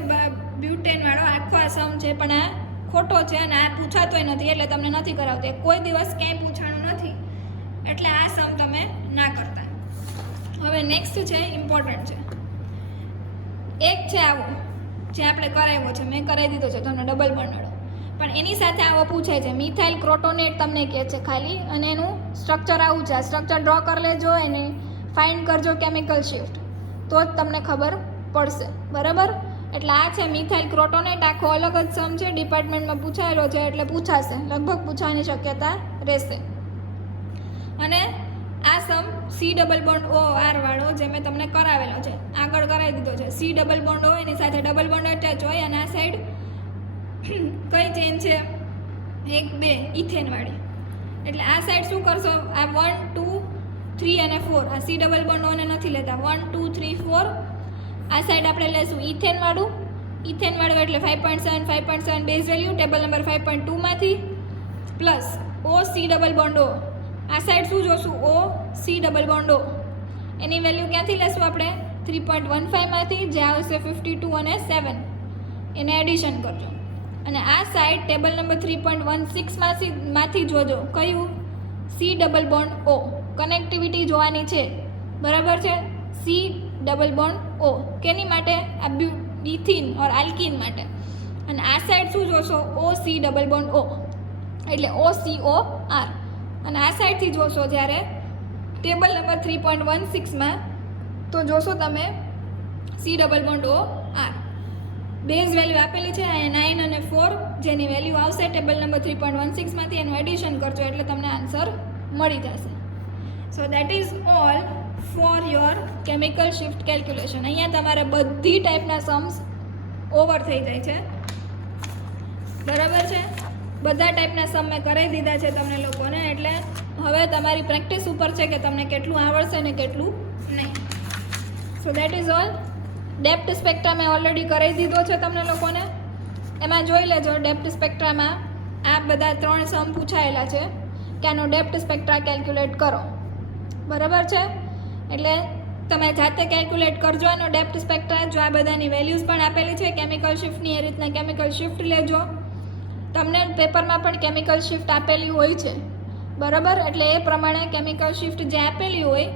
બ્યુટેનવાળો આખો આ સમ છે, પણ આ ખોટો છે અને આ પૂછાતોય નથી એટલે તમને નથી કરાવતી. કોઈ દિવસ ક્યાંય પૂછાણું નથી એટલે આ સમ તમે ના કરતા. હવે નેક્સ્ટ છે, ઇમ્પોર્ટન્ટ છે. એક છે આવો જે આપણે કરાવ્યો છે, મેં કરાવી દીધો છે તમને ડબલ બોન્ડવાળો, પણ એની સાથે આવો પૂછાય છે મિથાઇલ ક્રોટોનેટ તમને કહે છે ખાલી, અને એનું સ્ટ્રક્ચર આવું છે. આ સ્ટ્રક્ચર ડ્રો કરી લેજો, એને ફાઇન્ડ કરજો કેમિકલ શિફ્ટ, તો જ તમને ખબર પડશે, બરાબર? એટલે આ છે મિથાઇલ ક્રોટોનેટ, આખો અલગ જ સમ છે, ડિપાર્ટમેન્ટમાં પૂછાયેલો છે એટલે પૂછાશે, લગભગ પૂછવાની શક્યતા રહેશે. અને આ sum C double bond O R વાળો જે મેં તમને કરાવેલો છે, આગળ કરાવી દીધો છે. સી ડબલ બોન્ડ ઓ એની સાથે ડબલ બોન્ડ અટેચ હોય અને આ સાઈડ કઈ ચેન છે? 1 2 ઇથેનવાળી. એટલે આ સાઈડ શું કરશો? આ 1 2 3 અને 4, આ સી ડબલ બોન્ડ ઓને નથી લેતા. 1 2 3 4 આ સાઈડ આપણે લેશું ઇથેનવાળું એટલે 5.7 5.7 બેઝ વેલ્યુ ટેબલ નંબર 5.2 માંથી plus O C double bond O. આ સાઈડ શું જોશું? O C double bond O. એની વેલ્યુ ક્યાંથી લેશું આપણે? 3.15 માંથી, જે આવશે 52 અને 7, એને એડિશન કરજો. અને આ સાઈડ ટેબલ નંબર 3.16 માંથી જોજો કયું? C double bond O. Connectivity જોવાની છે, બરાબર છે? સી ડબલ બોન્ડ ઓ કેની માટે? આ ઇથીન ઓર આલ્કીન માટે. અને આ સાઈડ શું જોશો? O C double bond O, એટલે ઓ સી ઓ આર. અને આ સાઈડથી જોશો જ્યારે ટેબલ નંબર 3.16 તો જોશો તમે C double bond O R. Base value આપેલી છે અહીંયા 9 અને 4, જેની વેલ્યુ આવશે ટેબલ નંબર 3.16 માંથી, એનું એડિશન કરજો એટલે તમને આન્સર મળી જશે. સો that is all for your chemical shift calculation. અહીંયા તમારે બધી ટાઈપના સમ્સ ઓવર થઈ જાય છે, બરાબર છે? બધા ટાઈપના સમ મેં કરી દીધા છે તમને લોકોને, એટલે હવે તમારી પ્રેક્ટિસ ઉપર છે કે તમને કેટલું આવડશે ને કેટલું નહીં. So that is all. DEPT spectra મેં ઓલરેડી કરી દીધો છે તમને લોકોને. એમાં જોઈ લેજો ડેપ્થ સ્પેક્ટ્રામાં આ બધા 3 સમ પૂછાયેલા છે કે આનો ડેપ્થ સ્પેક્ટ્રા કેલ્ક્યુલેટ કરો, બરાબર છે? એટલે તમે જાતે કેલ્ક્યુલેટ કરજો આનો ડેપ્થ સ્પેક્ટ્રા. જો આ બધાની વેલ્યુઝ પણ આપેલી છે કેમિકલ શિફ્ટની, એ રીતના કેમિકલ શિફ્ટ લેજો. તમને પેપરમાં પણ કેમિકલ શિફ્ટ આપેલી હોય છે, બરાબર? એટલે એ પ્રમાણે કેમિકલ શિફ્ટ જે આપેલી હોય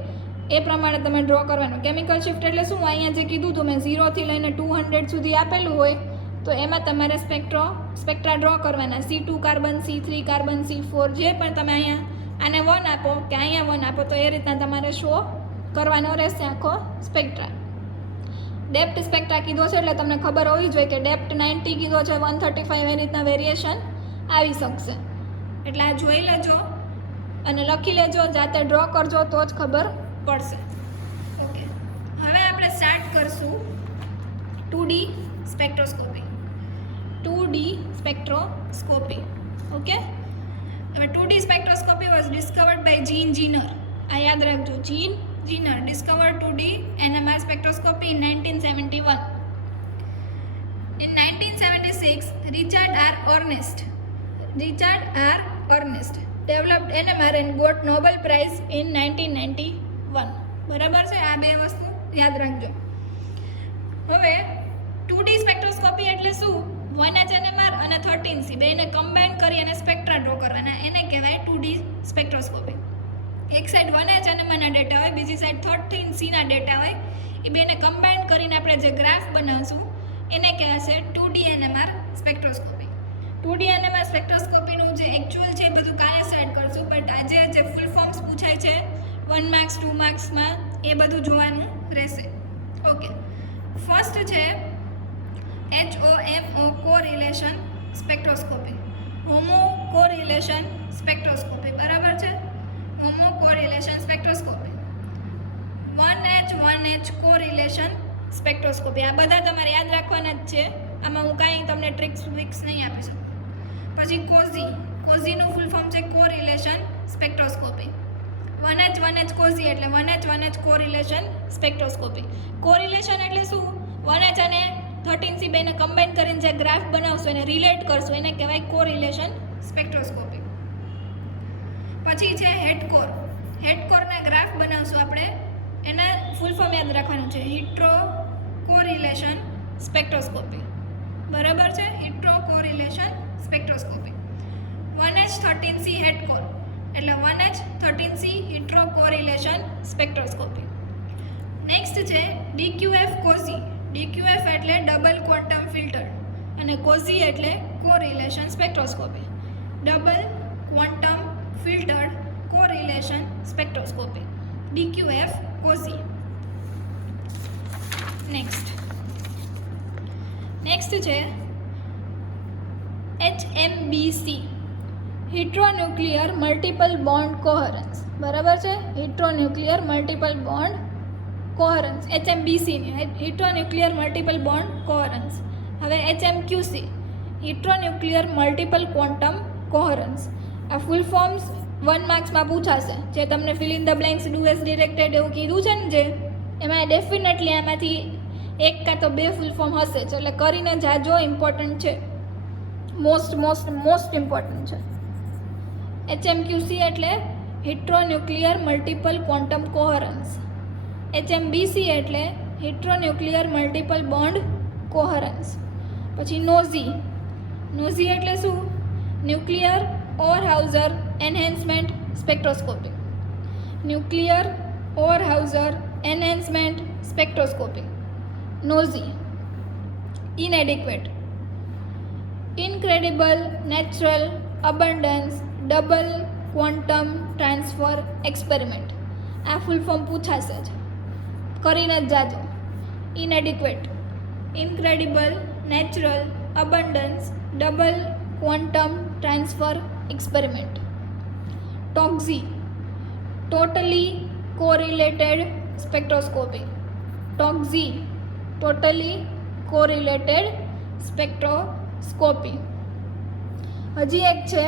એ પ્રમાણે તમે ડ્રો કરવાનું. કેમિકલ શિફ્ટ એટલે શું? અહીંયા જે કીધું હતું મેં 0 થી લઈને 200 સુધી આપેલું હોય તો એમાં તમારે સ્પેક્ટ્રા ડ્રો કરવાના. C2 carbon, C3 carbon, C4, જે પણ તમે અહીંયા આને 1 આપો કે અહીંયા 1 આપો તો એ રીતના તમારે શો કરવાનો રહેશે આખો સ્પેક્ટ્રા. ડેપ્થ સ્પેક્ટ્રા કીધો છે એટલે તમને ખબર હોવી જોઈએ કે ડેપ્થ 90 કીધો છે, 135 એ રીતના વેરિએશન આવી શકશે. એટલે આ જોઈ લેજો અને લખી લેજો, જાતે ડ્રો કરજો તો જ ખબર પડશે. ઓકે, હવે આપણે સ્ટાર્ટ કરશું 2D spectroscopy. 2D spectroscopy. Okay, હવે 2D spectroscopy was discovered by Jean Jeener. આ યાદ રાખજો, Jean Jeener discovered 2D NMR spectroscopy in 1971. In 1976, Richard R. Ernest developed NMR and got Nobel Prize in 1991. બરાબર છે? આ બે વસ્તુ યાદ રાખજો. હવે 2D સ્પેક્ટ્રોસ્કોપી એટલે શું? 1H NMR અને 13C બેને કમ્બાઈન કરી અને સ્પેક્ટ્રા ડ્રો કરવાના, એને કહેવાય 2D સ્પેક્ટ્રોસ્કોપી. એક સાઈડ 1H NMRના ડેટા હોય, બીજી સાઈડ 13Cના ડેટા હોય, એ બેને કમ્બાઈન કરીને આપણે જે ગ્રાફ બનાવશું એને કહેવાશે 2D NMR spectroscopy. 2D NMR સ્પેક્ટ્રોસ્કોપીનું જે એકચ્યુઅલ છે એ બધું કાલે સ્ટાર્ટ કરશું, બટ આજે જે ફૂલ ફોર્મ્સ પૂછાય છે 1 માર્ક્સ 2 માર્ક્સમાં એ બધું જોવાનું રહેશે. ઓકે, ફર્સ્ટ છે HOMO correlation spectroscopy. Homo correlation spectroscopy, બરાબર છે? Homo correlation spectroscopy. 1H correlation spectroscopy. આ બધા તમારે યાદ રાખવાના જ છે, આમાં હું કાંઈ તમને ટ્રિક્સ નહીં આપી શકું. પછી કોઝીનું ફૂલ ફોર્મ છે કોરિલેશન સ્પેક્ટ્રોસ્કોપી. 1H કોઝી એટલે 1H કોરિલેશન સ્પેક્ટ્રોસ્કોપી. કોરિલેશન એટલે શું? 1H અને 13C બેને કમ્બાઈન કરીને જે ગ્રાફ બનાવશો એને રિલેટ કરશો એને કહેવાય કોરિલેશન સ્પેક્ટ્રોસ્કોપી. પછી છે હેડકોર. હેડકોરના ગ્રાફ બનાવશું આપણે, એના ફૂલ ફોર્મ યાદ રાખવાનું છે, હિટ્રો કોરિલેશન સ્પેક્ટ્રોસ્કોપી. બરાબર છે? Hetero correlation spectroscopy. 1H13C HETCOR એટલે 1H13C hetero correlation spectroscopy. Next છે DQF કોઝી. DQF એટલે ડબલ ક્વોન્ટમ ફિલ્ટર અને કોઝી એટલે correlation spectroscopy. Double quantum filtered correlation spectroscopy, DQF COSY. Next છે HMBC heteronuclear multiple bond coherence. બરાબર છે? Heteronuclear multiple bond coherence, HMBC ની heteronuclear multiple bond coherence. હવે HMQC heteronuclear multiple quantum coherence. આ full forms 1 માર્ક્સમાં પૂછાશે. જે તમને fill in the blanks do as directed એવું કીધું છે ને, જે એમાં ડેફિનેટલી આમાંથી એક કાં તો બે ફૂલ ફોર્મ હશે જ, એટલે કરીને જાજો ઇમ્પોર્ટન્ટ છે, મોસ્ટ ઇમ્પોર્ટન્ટ છે. HMQC એટલે હિટ્રોન્યુક્લિયર મલ્ટિપલ ક્વોન્ટમ કોહરન્સ. HMBC એટલે હિટ્રોન્યુક્લિયર મલ્ટિપલ બોન્ડ કોહરન્સ. પછી નોઝી એટલે શું? Nuclear Overhauser enhancement spectroscopy. Nuclear Overhauser enhancement spectroscopy, NOESY. Inadequate incredible natural abundance double quantum transfer experiment. આ ફૂલ ફોર્મ પૂછાશે જ, કરીને જ જાજો. Inadequate incredible natural abundance double quantum transfer experiment. TOCSY totally correlated spectroscopy. TOCSY totally correlated spectroscopy. હજી એક છે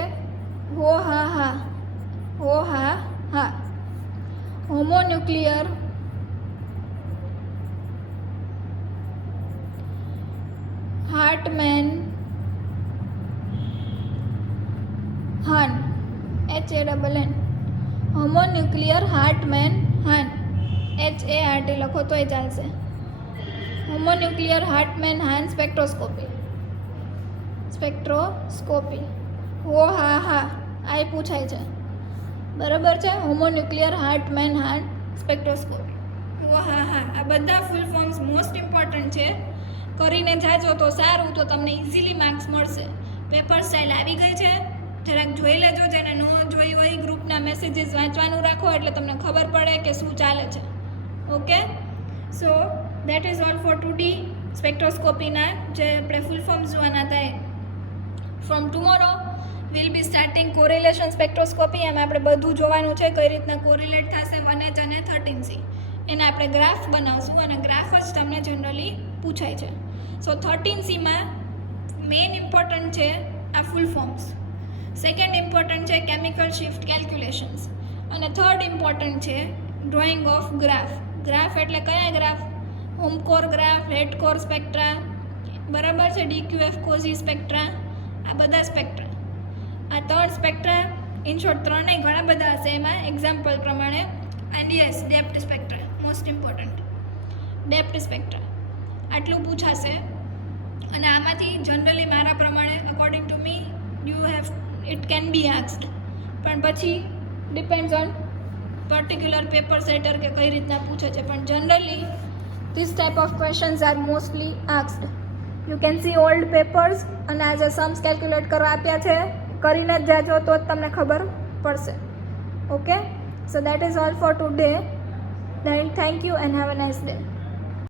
હોમોન્યુક્લિયર હાર્ટમેન હાન, HANN. હોમોન્યુક્લિયર હાર્ટમેન હાન, HART લખો તોય ચાલશે. હોમોન્યુક્લિયર હાર્ટમેન હાન સ્પેક્ટ્રોસ્કોપી. આ પૂછાય છે. બરાબર છે? હોમોન્યુક્લિયર હાર્ટમેન હાન સ્પેક્ટ્રોસ્કોપી. આ બધા ફૂલ ફોર્મ્સ મોસ્ટ ઇમ્પોર્ટન્ટ છે, કરીને જાજો તો સારું, તો તમને ઇઝીલી માર્ક્સ મળશે. પેપર સ્ટાઇલ આવી ગઈ છે, જરાક જોઈ લેજો. જેને ન જોઈ હોય ગ્રુપના મેસેજીસ વાંચવાનું રાખો, એટલે તમને ખબર પડે કે શું ચાલે છે. Okay, so that is all for today. સ્પેક્ટ્રોસ્કોપીના જે આપણે ફૂલ ફોર્મ્સ જોવાના હતા, from tomorrow will be starting correlation spectroscopy. એમાં આપણે બધું જોવાનું છે, કઈ રીતના કોરિલેટ થશે 1H અને 13C. એના આપણે ગ્રાફ બનાવશું, અને ગ્રાફ જ તમને જનરલી પૂછાય છે. સો 13Cમાં મેઇન ઇમ્પોર્ટન્ટ છે આ ફૂલ ફોર્મ્સ. સેકન્ડ ઇમ્પોર્ટન્ટ છે કેમિકલ શિફ્ટ કેલ્ક્યુલેશન્સ, અને થર્ડ ઇમ્પોર્ટન્ટ છે ડ્રોઈંગ ઓફ ગ્રાફ. ગ્રાફ એટલે કયા ગ્રાફ? હોમકોર ગ્રાફ, હેડકોર સ્પેક્ટ્રા, બરાબર છે, DQF કોઝી સ્પેક્ટ્રા, આ બધા સ્પેક્ટ્રા. આ 3 સ્પેક્ટ્રા, ઇન શોર્ટ 3 નહીં, ઘણા બધા હશે એમાં એક્ઝામ્પલ પ્રમાણે. And yes, DEPT spectra most important. DEPT spectra આટલું પૂછાશે, અને આમાંથી જનરલી મારા પ્રમાણે according to me it can be asked, પણ પછી depends on particular paper setter કે કઈ રીતના પૂછે છે. પણ generally this type of questions are mostly asked. You can see old papers, અને આ જે સમ્સ કેલ્ક્યુલેટ કરવા આપ્યા છે, કરીને જ જાજો તો જ તમને ખબર પડશે. Okay, so that is all for today. Then thank you and have a nice day.